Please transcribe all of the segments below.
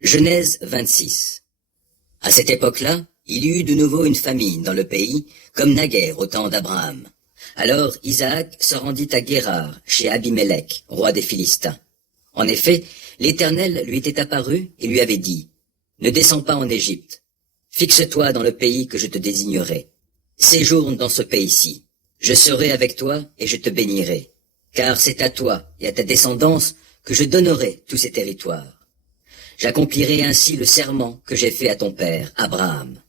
Genèse 26. À cette époque-là, il y eut de nouveau une famine dans le pays, comme naguère au temps d'Abraham. Alors Isaac se rendit à Guérar, chez Abimélec, roi des Philistins. En effet, l'Éternel lui était apparu et lui avait dit, « Ne descends pas en Égypte. Fixe-toi dans le pays que je te désignerai. Séjourne dans ce pays-ci. Je serai avec toi et je te bénirai. Car c'est à toi et à ta descendance que je donnerai tous ces territoires. J'accomplirai ainsi le serment que j'ai fait à ton père, Abraham.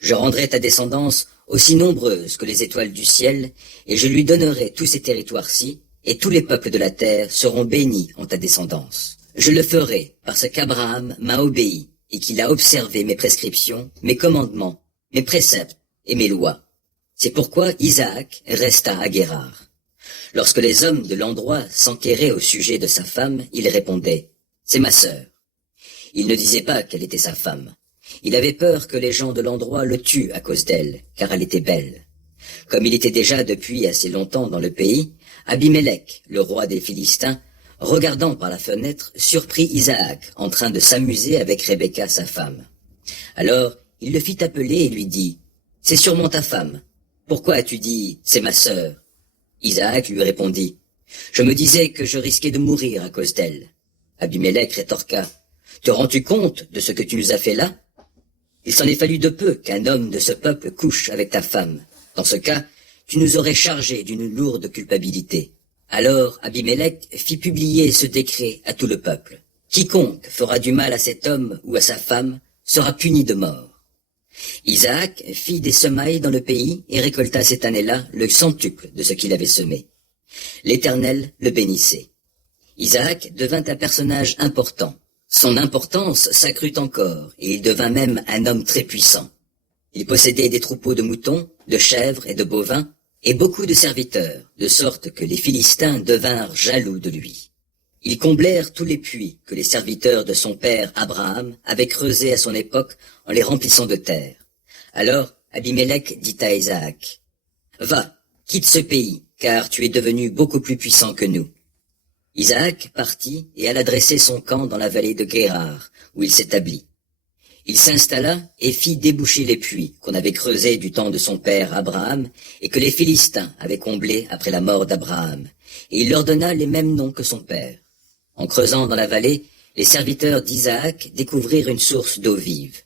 Je rendrai ta descendance aussi nombreuse que les étoiles du ciel, et je lui donnerai tous ces territoires-ci, et tous les peuples de la terre seront bénis en ta descendance. Je le ferai parce qu'Abraham m'a obéi, et qu'il a observé mes prescriptions, mes commandements, mes préceptes et mes lois. C'est pourquoi Isaac resta à Guérar. Lorsque les hommes de l'endroit s'enquéraient au sujet de sa femme, il répondait, « C'est ma sœur. » Il ne disait pas qu'elle était sa femme. Il avait peur que les gens de l'endroit le tuent à cause d'elle, car elle était belle. Comme il était déjà depuis assez longtemps dans le pays, Abimélec, le roi des Philistins, regardant par la fenêtre, surprit Isaac en train de s'amuser avec Rebecca, sa femme. Alors il le fit appeler et lui dit, « C'est sûrement ta femme. Pourquoi as-tu dit, c'est ma sœur ?» Isaac lui répondit, « Je me disais que je risquais de mourir à cause d'elle. » Abimélec rétorqua, « Te rends-tu compte de ce que tu nous as fait là? Il s'en est fallu de peu qu'un homme de ce peuple couche avec ta femme. Dans ce cas, tu nous aurais chargés d'une lourde culpabilité. » Alors Abimélec fit publier ce décret à tout le peuple. Quiconque fera du mal à cet homme ou à sa femme sera puni de mort. Isaac fit des semailles dans le pays et récolta cette année-là le centuple de ce qu'il avait semé. L'Éternel le bénissait. Isaac devint un personnage important. Son importance s'accrut encore et il devint même un homme très puissant. Il possédait des troupeaux de moutons, de chèvres et de bovins, et beaucoup de serviteurs, de sorte que les Philistins devinrent jaloux de lui. Ils comblèrent tous les puits que les serviteurs de son père Abraham avaient creusés à son époque en les remplissant de terre. Alors Abimélec dit à Isaac, « Va, quitte ce pays, car tu es devenu beaucoup plus puissant que nous. » Isaac partit et alla dresser son camp dans la vallée de Guérar, où il s'établit. Il s'installa et fit déboucher les puits qu'on avait creusés du temps de son père Abraham et que les Philistins avaient comblés après la mort d'Abraham, et il leur donna les mêmes noms que son père. En creusant dans la vallée, les serviteurs d'Isaac découvrirent une source d'eau vive.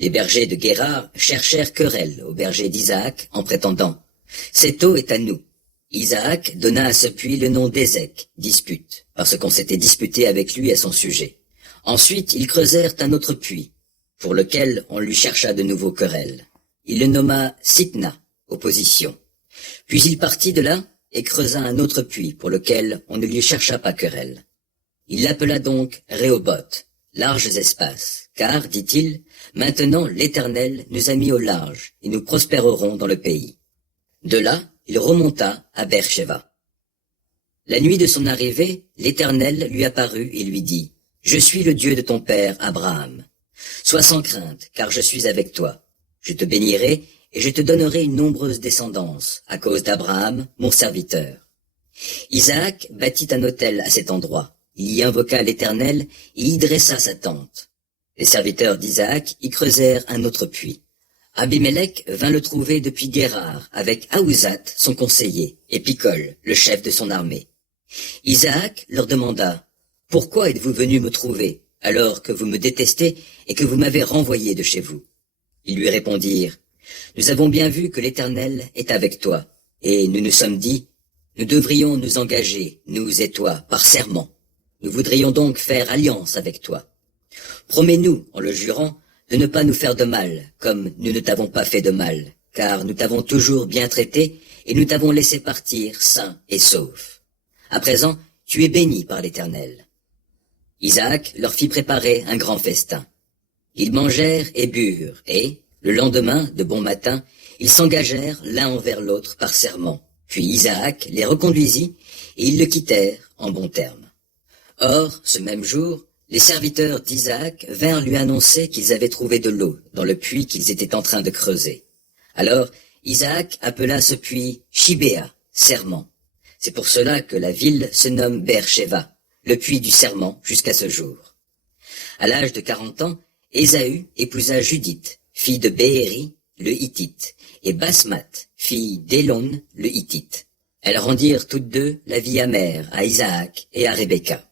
Les bergers de Guérar cherchèrent querelle aux bergers d'Isaac en prétendant « Cette eau est à nous ». Isaac donna à ce puits le nom d'Ézec, dispute, parce qu'on s'était disputé avec lui à son sujet. Ensuite, ils creusèrent un autre puits, pour lequel on lui chercha de nouveaux querelles. Il le nomma Sitna, opposition. Puis il partit de là et creusa un autre puits, pour lequel on ne lui chercha pas querelle. Il l'appela donc Rehoboth, larges espaces, car, dit-il, maintenant l'Éternel nous a mis au large, et nous prospérerons dans le pays. De là, il remonta à Beer-Sheva. La nuit de son arrivée, l'Éternel lui apparut et lui dit, « Je suis le Dieu de ton père Abraham. Sois sans crainte, car je suis avec toi. Je te bénirai et je te donnerai une nombreuse descendance, à cause d'Abraham, mon serviteur. » Isaac bâtit un autel à cet endroit. Il y invoqua l'Éternel et y dressa sa tente. Les serviteurs d'Isaac y creusèrent un autre puits. Abimélec vint le trouver depuis Guérar, avec Ahuzat, son conseiller, et Picol, le chef de son armée. Isaac leur demanda, « Pourquoi êtes-vous venus me trouver, alors que vous me détestez et que vous m'avez renvoyé de chez vous ?» Ils lui répondirent, « Nous avons bien vu que l'Éternel est avec toi, et nous nous sommes dit, nous devrions nous engager, nous et toi, par serment. Nous voudrions donc faire alliance avec toi. Promets-nous, en le jurant, de ne pas nous faire de mal, comme nous ne t'avons pas fait de mal, car nous t'avons toujours bien traité et nous t'avons laissé partir sain et sauf. À présent, tu es béni par l'Éternel. » Isaac leur fit préparer un grand festin. Ils mangèrent et burent, et, le lendemain, de bon matin, ils s'engagèrent l'un envers l'autre par serment. Puis Isaac les reconduisit, et ils le quittèrent en bons termes. Or, ce même jour, les serviteurs d'Isaac vinrent lui annoncer qu'ils avaient trouvé de l'eau dans le puits qu'ils étaient en train de creuser. Alors Isaac appela ce puits Shibéa, serment. C'est pour cela que la ville se nomme Beer-Sheva, le puits du serment jusqu'à ce jour. À l'âge de 40 ans, Ésaü épousa Judith, fille de Béhéri, le Hittite, et Basmath, fille d'Élon, le Hittite. Elles rendirent toutes deux la vie amère à Isaac et à Rebecca.